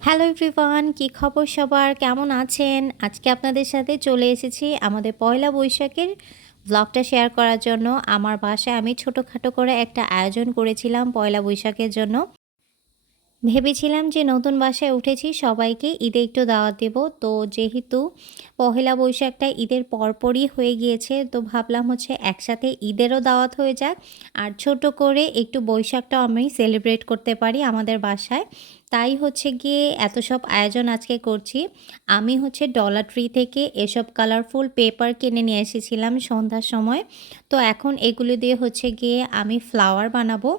Hello everyone কি খবর সবার? কেমন আছেন? আজকে আপনাদের সাথে চলে এসেছি আমাদের পয়লা বৈশাখের ব্লগটা শেয়ার করার জন্য। আমার বাসায় আমি ছোটোখাটো করে একটা আয়োজন করেছিলাম পয়লা বৈশাখের জন্য। ভেবেছিলাম যে নতুন বাসায় উঠেছি, সবাইকে ঈদে একটু দাওয়াত দেব। তো যেহেতু পহেলা বৈশাখটা ঈদের পরপরই হয়ে গিয়েছে, তো ভাবলাম হচ্ছে একসাথে ঈদেরও দাওয়াত হয়ে যাক। আর ছোট করে একটু বৈশাখটাও আমি সেলিব্রেট করতে পারি আমাদের বাসায়। তাই হচ্ছে গিয়ে এত সব আয়োজন আজকে করছি। আমি হচ্ছে ডলার ট্রি থেকে এসব কালারফুল পেপার কিনে নিয়ে এসেছিলাম সন্ধ্যার সময়। তো এখন এগুলো দিয়ে হচ্ছে গিয়ে আমি ফ্লাওয়ার বানাবো।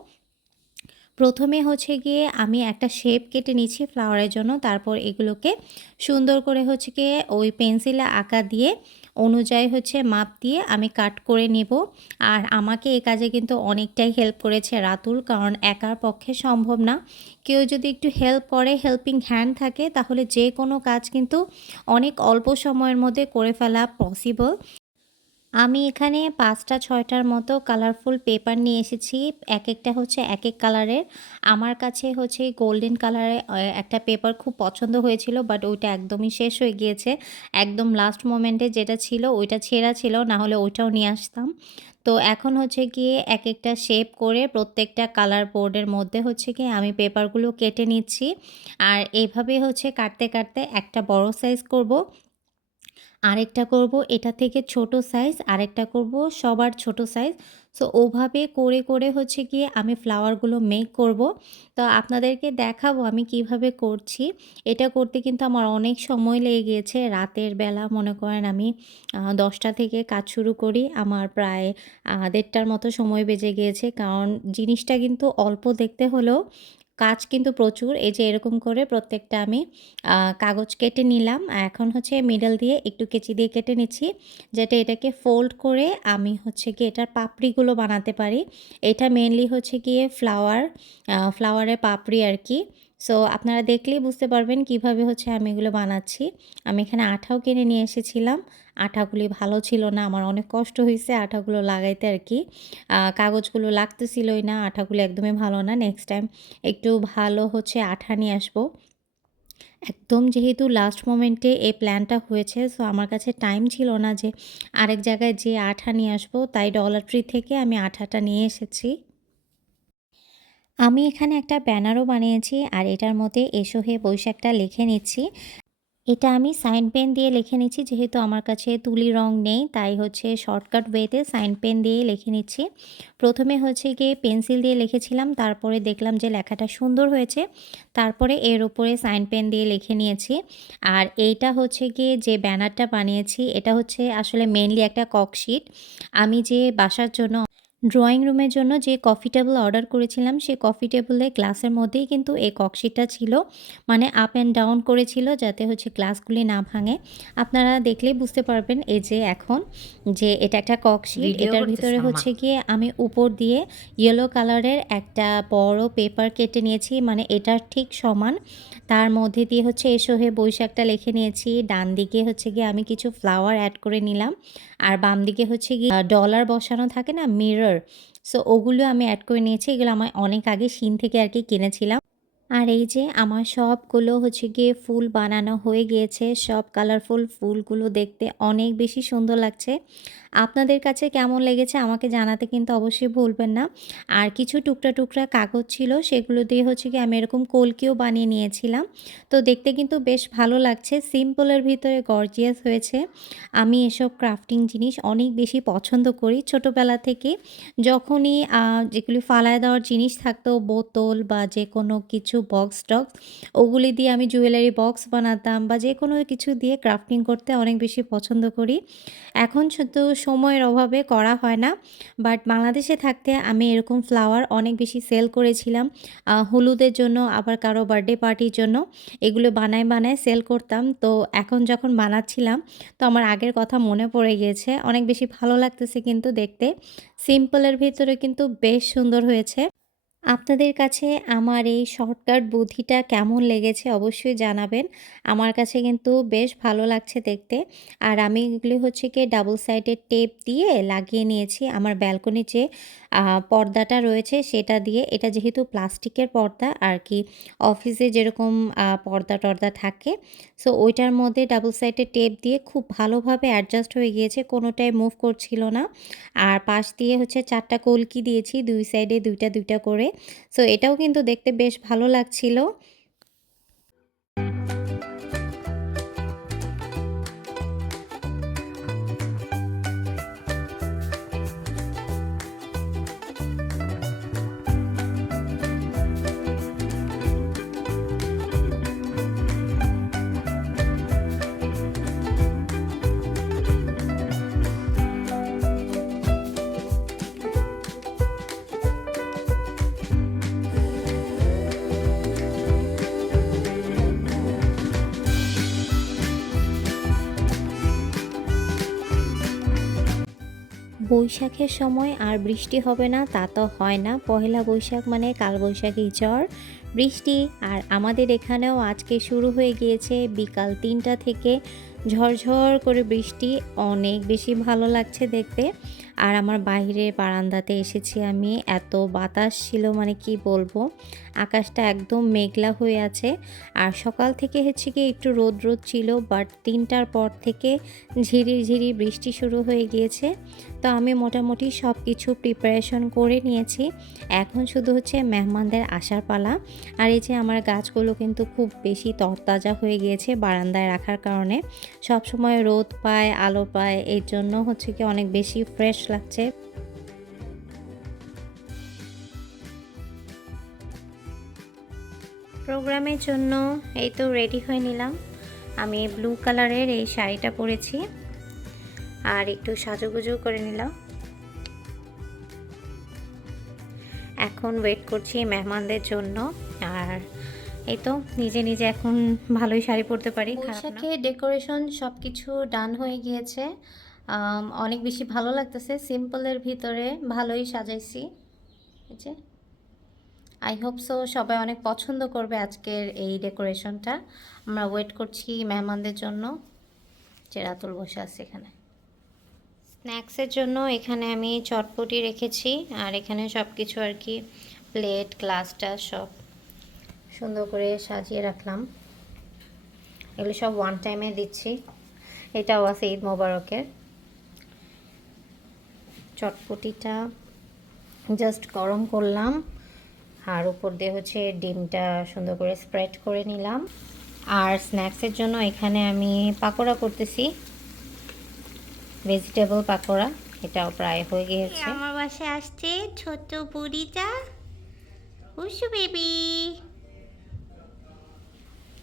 প্রথমে হচ্ছে গিয়ে আমি একটা শেপ কেটে নিচ্ছি ফ্লাওয়ারের জন্য। তারপর এগুলোকে সুন্দর করে হচ্ছে গিয়ে ওই পেন্সিলে আঁকা দিয়ে অনুযায়ী হচ্ছে মাপ দিয়ে আমি কাট করে নেব। আর আমাকে এই কাজে কিন্তু অনেকটাই হেল্প করেছে রাতুল, কারণ একার পক্ষে সম্ভব না। কেউ যদি একটু হেল্প করে, হেল্পিং হ্যান্ড থাকে, তাহলে যে কোনো কাজ কিন্তু অনেক অল্প সময়ের মধ্যে করে ফেলা পসিবল আমি এখানে পাঁচটা, ছয়টার মতো কালারফুল পেপার নিয়ে এসেছি। এক একটা হচ্ছে এক এক কালারের আমার কাছে হচ্ছে গোল্ডেন কালারের একটা পেপার খুব পছন্দ হয়েছিল বাট ওইটা একদমই শেষ হয়ে গিয়েছে। একদম লাস্ট মোমেন্টে যেটা ছিল, ওইটা ছেঁড়া ছিল, না হলে ওইটাও নিয়ে আসতাম। তো এখন হচ্ছে গিয়ে এক একটা শেপ করে প্রত্যেকটা কালার বোর্ডের মধ্যে হচ্ছে গিয়ে আমি পেপারগুলো কেটে নিচ্ছি। আর এভাবে হচ্ছে কাটতে কাটতে একটা বড় সাইজ করব। আরেকটা করব এটা থেকে ছোট সাইজ আরেকটা করব সবার ছোট সাইজ সো ওভাবে করে করে হচ্ছে গিয়ে আমি ফ্লাওয়ারগুলো মেক করব। তো আপনাদেরকে দেখাবো আমি কীভাবে করছি। এটা করতে কিন্তু আমার অনেক সময় লেগে গিয়েছে রাতের বেলা মনে করেন আমি দশটা থেকে কাজ শুরু করি। আমার প্রায় দেড়টার মতো সময় বেজে গিয়েছে। কারণ জিনিসটা কিন্তু অল্প দেখতে হলেও কাজ কিন্তু প্রচুর। এই যে এরকম করে প্রত্যেকটা আমি কাগজ কেটে নিলাম। এখন হচ্ছে মিডল দিয়ে একটু কেচি দিয়ে কেটে নিচ্ছি, যেটা এটাকে ফোল্ড করে আমি হচ্ছে কি এটার পাপড়িগুলো বানাতে পারি। এটা মেনলি হচ্ছে গিয়ে ফ্লাওয়ার ফ্লাওয়ারের পাপড়ি আর কি। সো আপনারা দেখলেই বুঝতে পারবেন কীভাবে হচ্ছে আমি এগুলো বানাচ্ছি। আমি এখানে আঠাও কিনে নিয়ে এসেছিলাম। আঠাগুলি ভালো ছিল না, আমার অনেক কষ্ট হয়েছে আঠাগুলো লাগাইতে আর কি কাগজগুলো লাগতেছিলই না, আঠাগুলো একদমই ভালো না। নেক্সট টাইম একটু ভালো হচ্ছে আঠা নিয়ে আসব। একদম যেহেতু লাস্ট মোমেন্টে এই প্ল্যানটা হয়েছে সো আমার কাছে টাইম ছিল না যে আরেক জায়গায় যে আঠা নিয়ে আসব, তাই ডলার ট্রি থেকে আমি আঠাটা নিয়ে এসেছি। আমি এখানে একটা ব্যানারও বানিয়েছি আর এটার মধ্যে এসো হে বৈশাখটা লিখে নিচ্ছি। এটা আমি সাইন পেন দিয়ে লিখে নিচ্ছি, যেহেতু আমার কাছে তুলি রং নেই, তাই হচ্ছে শর্টকাট ওয়েতে সাইন পেন দিয়ে লিখে নিচ্ছি। প্রথমে হচ্ছে গিয়ে পেন্সিল দিয়ে লিখেছিলাম, তারপরে দেখলাম যে লেখাটা সুন্দর হয়েছে, তারপরে এর উপরে সাইন পেন দিয়ে লিখে নিয়েছি। আর এইটা হচ্ছে গিয়ে যে ব্যানারটা বানিয়েছি, এটা হচ্ছে আসলে মেনলি একটা ককশিট আমি যে বাসার জন্য ড্রয়িং রুমের জন্য যে কফি টেবিল অর্ডার করেছিলাম সেই কফি টেবিলে গ্লাসের মধ্যেই কিন্তু এই ককশিটটা ছিল। মানে আপ অ্যান্ড ডাউন করেছিল যাতে হচ্ছে গ্লাসগুলি না ভাঙে। আপনারা দেখলেই বুঝতে পারবেন এই যে এখন যে এটা একটা ককশিট এটার ভিতরে হচ্ছে গিয়ে আমি উপর দিয়ে ইয়েলো কালারের একটা বড় পেপার কেটে নিয়েছি। মানে এটার ঠিক সমান। তার মধ্যে দিয়ে হচ্ছে এসো হে বৈশাখটা লিখে নিয়েছি। ডান দিকে হচ্ছে গিয়ে আমি কিছু ফ্লাওয়ার অ্যাড করে নিলাম। আর বাম দিকে হচ্ছে গিয়ে ডলার বসানো থাকে না মিরর সো ওগুলো আমি অ্যাড করে নিয়েছি। এগুলো আমার অনেক আগে, সিন থেকে আর কি কিনেছিলাম। আর এই যে আমার সবগুলো হচ্ছে গিয়ে ফুল বানানো হয়ে গিয়েছে, সব কালারফুল ফুলগুলো দেখতে অনেক বেশি সুন্দর লাগছে। আপনাদের কাছে কেমন লেগেছে আমাকে জানাতে কিন্তু অবশ্যই ভুলবেন না। আর কিছু টুকরা টুকরা কাগজ ছিল, সেগুলো দিয়ে হচ্ছে কি আমি এরকম কলকিও বানিয়ে নিয়েছিলাম। তো দেখতে কিন্তু বেশ ভালো লাগছে সিম্পলের ভিতরে গর্জিয়াস হয়েছে। আমি এসব ক্রাফটিং জিনিস অনেক বেশি পছন্দ করি ছোটোবেলা থেকে। যখনই যেগুলি ফালায় দেওয়ার জিনিস থাকতো, বোতল বা যে কোনো কিছু বক্স টক্স ওগুলি দিয়ে আমি জুয়েলারি বক্স বানাতাম বা যে কোনো কিছু দিয়ে ক্রাফটিং করতে অনেক বেশি পছন্দ করি। এখন শুধু সময়ের অভাবে করা হয় না বাট বাংলাদেশে থাকতে আমি এরকম ফ্লাওয়ার অনেক বেশি সেল করেছিলাম। হলুদের জন্য, আবার কারও বার্থডে পার্টির জন্য, এগুলো বানায় বানায় সেল করতাম। তো এখন যখন বানাচ্ছিলাম, তো আমার আগের কথা মনে পড়ে গিয়েছে। অনেক বেশি ভালো লাগতেছে কিন্তু দেখতে। সিম্পলের ভিতরে কিন্তু বেশ সুন্দর হয়েছে। আপনাদের কাছে আমার এই শর্টকাট বুদ্ধিটা কেমন লেগেছে অবশ্যই জানাবেন। আমার কাছে কিন্তু বেশ ভালো লাগছে দেখতে। আর আমি এগুলি হচ্ছে গিয়ে ডাবল সাইডেড টেপ দিয়ে লাগিয়ে নিয়েছি আমার ব্যালকনির যে পর্দাটা রয়েছে সেটা দিয়ে। এটা যেহেতু প্লাস্টিকের পর্দা আর কি অফিসে যেরকম পর্দা-টর্দা থাকে, সো ওইটার মধ্যে ডাবল সাইডেড টেপ দিয়ে খুব ভালোভাবে অ্যাডজাস্ট হয়ে গিয়েছে। কোনোটাই মুভ করছিল না। আর পাশ দিয়ে হচ্ছে চারটা কলকি দিয়েছি দুই সাইডে দুইটা দুইটা করে। সো এটাও কিন্তু দেখতে বেশ ভালো লাগছিল। বৈশাখের সময় আর বৃষ্টি হবে না তা তো হয় না। পহেলা বৈশাখ মানে কালবৈশাখী ঝড়, বৃষ্টি আর আমাদের এখানেও আজকে শুরু হয়ে গিয়েছে বিকাল তিনটা থেকে ঝরঝর করে বৃষ্টি। অনেক বেশি ভালো লাগছে দেখতে। আর আমার বাইরে বারান্দাতে এসেছি আমি। এত বাতাস ছিল মানে কি বলব। আকাশটা একদম মেঘলা হয়ে আছে। আর সকাল থেকে হচ্ছে কি একটু রোদ, রোদ ছিল বাট তিনটার পর থেকে ঝিরির, ঝিরি বৃষ্টি শুরু হয়ে গিয়েছে। তো আমি মোটামুটি সব কিছু প্রিপারেশন করে নিয়েছি। এখন শুধু হচ্ছে মেহমানদের আসার পালা। আর এই যে আমার গাছগুলো কিন্তু খুব বেশি তরতাজা হয়ে গিয়েছে বারান্দায় রাখার কারণে। সবসময় রোদ পায়, আলো পায় এর জন্য হচ্ছে কি অনেক বেশি ফ্রেশ লাগছে। প্রোগ্রামের জন্য এই তো রেডি হয়ে নিলাম। আমি ব্লু কালারের এই শাড়িটা পরেছি। আর একটু সাজুগুজু করে নিলাম। এখন ওয়েট করছি মেহমানদের জন্য। আর এই তো নিজে, নিজে এখন ভালোই শাড়ি পরতে পারি। বৈশাখে ডেকোরেশন সব কিছু ডান হয়ে গিয়েছে। অনেক বেশি ভালো লাগতেছে। সিম্পলের ভিতরে ভালোই সাজাইছি। যে। আই হোপ সো সবাই অনেক পছন্দ করবে আজকের এই ডেকোরেশনটা। আমরা ওয়েট করছি মেহমানদের জন্য। যে রাতুল বসে আছে এখানে। স্ন্যাক্সের জন্য এখানে আমি চটপটি রেখেছি আর এখানে সব কিছু আর কি প্লেট গ্লাসটা সব সুন্দর করে সাজিয়ে রাখলাম। এগুলো সব ওয়ান টাইমে দিচ্ছি। এটাও আছে ঈদ মোবারকের। চটপটিটা জাস্ট গরম করলাম। আর উপর দিয়ে হচ্ছে ডিমটা সুন্দর করে স্প্রেড করে নিলাম। আর স্ন্যাক্সের জন্য এখানে আমি পাকোড়া করতেছি। ভেজিটেবল পাকোড়া। এটাও প্রায় হয়ে গিয়েছে। আমার বাসায় আসছে ছোট বুড়িটা। বেবি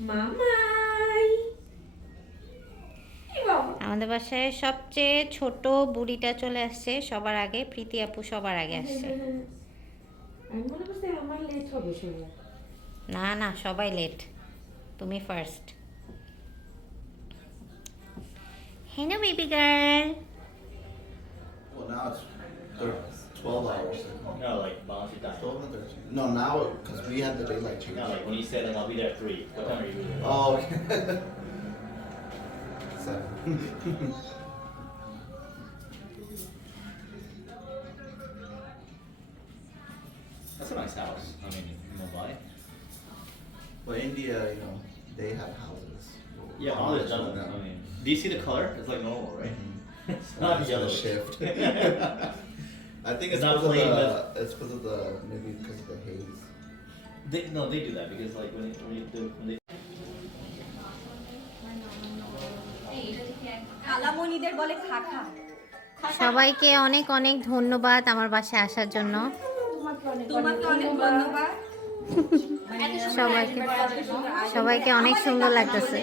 মামাই। আমাদের বাসায় সবচেয়ে ছোট বুড়িটা চলে আসছে সবার আগে প্রীতি আপু সবার আগে আসছে। আমার লেট হবে শুনে না না সবাই লেট তুমি first hello baby girl Well, now it's thir- 12 hours. No, like volunteer time. 12 and 13. No, now, because we had the daylight change. No, like when you say like I'll be there at three. What time are you leaving? Oh, okay. Seven. That's a nice house. I mean, in Mumbai. well, India, you know, they have houses. Yeah, Bangladesh Bangladesh doesn't. I mean, do you see the color? It's like normal, right? Mhm. it's not yellow. shift. I think It's it's, not because of plain, the, it's because of the, maybe because of the haze. They, no, they do that because like when, it, when you do when they কালামণিদের বলে খাখা সবাইকে অনেক অনেক ধন্যবাদ আমার বাসায় আসার জন্য তোমাকে অনেক ধন্যবাদ সবাইকে সবাইকে অনেক সুন্দর লাগতেছে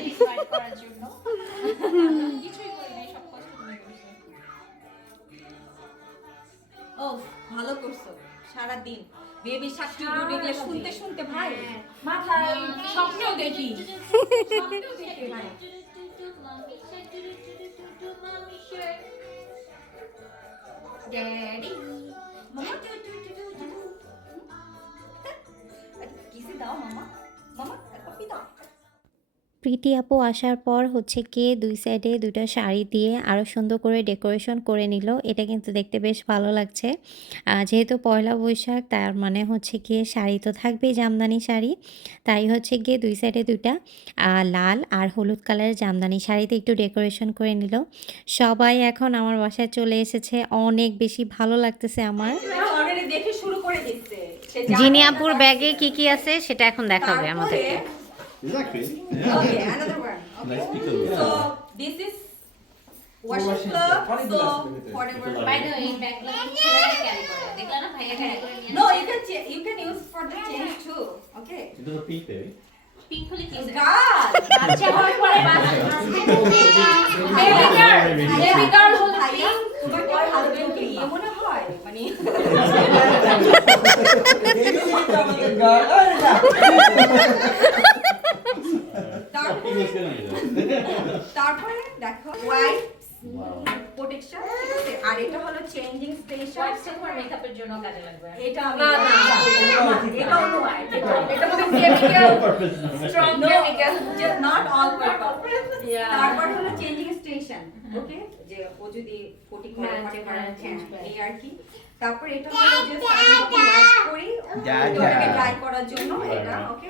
ও ভালো করছ। সারা দিন বেবি শাকটি দেখলে শুনতে শুনতে ভাই? মাথায় স্বপ্নেও দেখি। স্বপ্নেও দেখি ভাই। ড্যাডি। মামা? দাও মামা? মামা? প্রীতি আপু আসার পর হচ্ছে কে দুই সাইডে দুটো শাড়ি দিয়ে আরও সুন্দর করে ডেকোরেশন করে নিল। এটা কিন্তু দেখতে বেশ ভালো লাগছে। যেহেতু পয়লা বৈশাখ তার মানে হচ্ছে গিয়ে শাড়ি তো থাকবেই জামদানি শাড়ি। তাই হচ্ছে গিয়ে দুই সাইডে দুইটা লাল আর হলুদ কালারের জামদানি শাড়িতে একটু ডেকোরেশন করে নিল। সবাই এখন আমার বাসায় চলে এসেছে। অনেক বেশি ভালো লাগতেছে আমার। অলরেডি দেখে শুরু করে দিচ্ছে। সে জানে জিনি না আপুর তার- ব্যাগে কি কি আছে সেটা এখন দেখাবে আমাদেরকে। Is that crazy? Okay, another one. Okay. Nice pickle. So this is washing club. So whatever. By the way, ব্যাগগুলো ছেলেরা ক্যারি করে দেখলা না ভাইয়া ক্যারি করে নিয়ে No, you can cha- you can use for the change too. Okay. It was a pink baby. Pink হলে কি হবে? God. বাচ্চা হওয়ার পরে বাচ্চা Baby girl. Baby girl হলো ভাইয়া, তোমার কি হাজবেন্ডকে ইয়ে মনে হয়? মানে তারপরে দেখো হোয়াইট প্রোটেকশন ঠিক আছে? আর এটা হলো চেঞ্জিং স্টেশন হোয়াটসঅ্যাপ মেকআপের জন্য কাজে লাগবে। এটা না, না, এটা অন্য হোয়াইট এটা হবে chemical purpose. strong chemical just not all তারপর হলো চেঞ্জিং স্টেশন ওকে যে ও যদি মানে হ্যাঁ, করে। এই আর কি। তারপর এটা হলো যে করি। ওটাকে ড্রাই করার জন্য এটা ওকে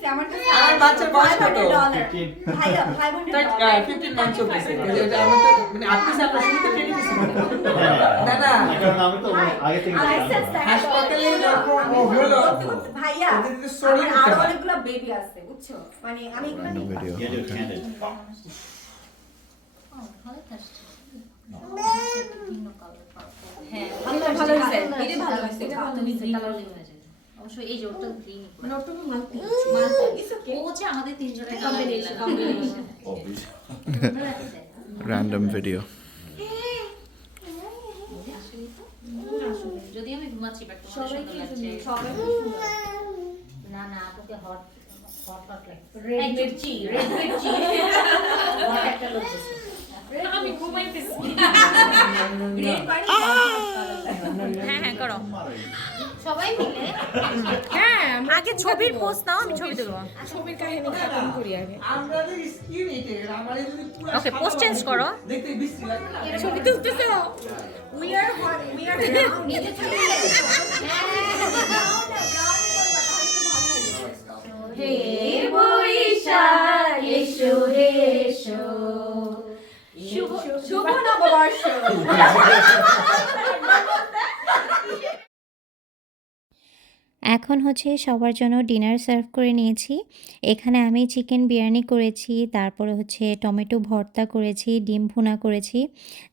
দিছে আমার কাছে আমার বাচ্চার বয়স কত? ভাইয়া 500 ডলার 15 মান্থ চলতেছে। এটা আমি তো মানে আপনি স্যার প্রশ্ন তো ট্রেনিং না না কারণ আমি তো আগে থেকে হাসপাতালে যখন ও হলো। ভাইয়া আমার অনেকগুলো বেবি আছে বুঝছ? মানে আমি এগুলো নিয়ে ও ভালো কাস্ট হ্যাঁ ভালো ভালো হয়েছে ভালো হয়েছে তুমি সেটা অবশ্য এই ওটা green নটুকু Malati Malati it's okay ও হচ্ছে আমাদের তিনজনের কম্বিনেশন কম্বিনেশন Random video. যদি আমি ঘুমাচ্ছি বাট সবাই কি সবাই না না আপুকে হট হট হট লাগে। Red মির্চি, রেড মির্চি হট একটা লোক আমি ঘুমাইতেছি। হ্যাঁ হ্যাঁ করো। সবাই মিলে হ্যাঁ আগে ছবির পোস্ট নাও আমি ছবি দেবো ছবির কাহিনী খতম করি আগে। আমরা যে স্কিন এটা আমারে যদি পুরো post change বলো, করো। দেখতে বিশ্রী লাগে না ছবি তুলতেছে? উই আর উই আর নিজে ছবি হে বৈশাখ এসো হে এসো। শুভ শুভ নববর্ষ। এখন হচ্ছে সবার জন্য ডিনার সার্ভ করে নিয়েছি। এখানে আমি চিকেন বিরিয়ানি করেছি, তারপরে হচ্ছে টমেটো ভর্তা করেছি, ডিম ভুনা করেছি।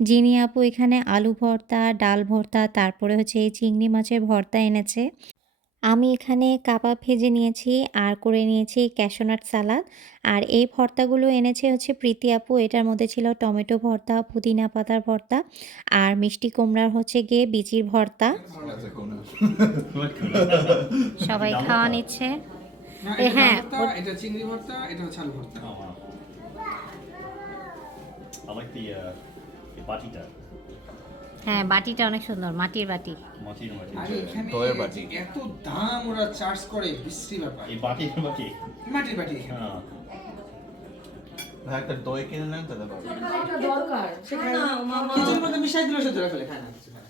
জিনি আপু এখানে আলু ভর্তা, ডাল ভর্তা, তারপরে হচ্ছে চিংড়ি মাছের ভর্তা এনেছে। আমি এখানে কাবাব ভেজে নিয়েছি আর করে নিয়েছি ক্যাশোনাট সালাদ আর এই ভর্তাগুলো এনেছে হচ্ছে প্রীতি আপু এটার মধ্যে ছিল টমেটো ভর্তা পুদিনা পাতার ভর্তা আর মিষ্টি কুমড়ার হচ্ছে গিয়ে বিচির ভর্তা সবাই খাওয়া নিচ্ছে হ্যাঁ, এটা চিংড়ি ভর্তা এটা হচ্ছে আলু ভর্তা. I like the uh, the batita. হ্যাঁ বাটিটা অনেক সুন্দর মাটির বাটি মাটির আরে martino. এখানে দইয়ের বাটি। এত দাম ওরা চার্জ করে বিশ্রী ব্যাপার এই বাটির বাটি মাটির বাটি হ্যাঁ একটা দই কিনে নেন তাহলে দরকার সেখানে কিছুর মধ্যে মিশাই দিলে সে ধরে ফেলে খায় না কিছু খায় না।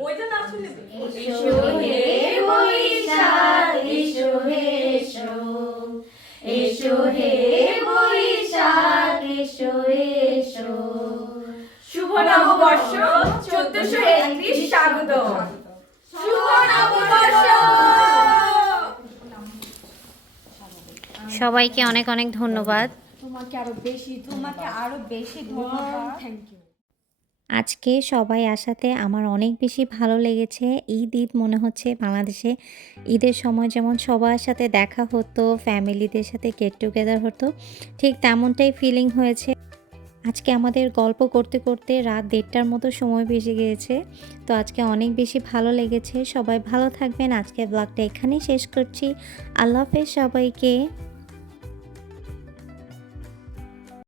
ওইটা না শুনে হে হে হে শুভ নববর্ষ চোদ্দশো একত্রিশ স্বাগত শুভ নববর্ষ সবাইকে অনেক অনেক ধন্যবাদ। তোমাকে আরও বেশি তোমাকে আরও বেশি ধন্যবাদ। থ্যাংক ইউ আজকে সবাই আসাতে আমার অনেক বেশি ভালো লেগেছে। ঈদ ঈদ মনে হচ্ছে বাংলাদেশে। ঈদের সময় যেমন সবার সাথে দেখা হতো, ফ্যামিলিদের সাথে গেট টুগেদার হতো, ঠিক তেমনটাই ফিলিং হয়েছে। আজকে আমাদের গল্প করতে করতে রাত দেড়টার মতো সময় বেশি গিয়েছে। তো আজকে অনেক বেশি ভালো লেগেছে। সবাই ভালো থাকবেন। আজকে ব্লগটা এখানেই শেষ করছি। আল্লাহ হাফেজ সবাইকে।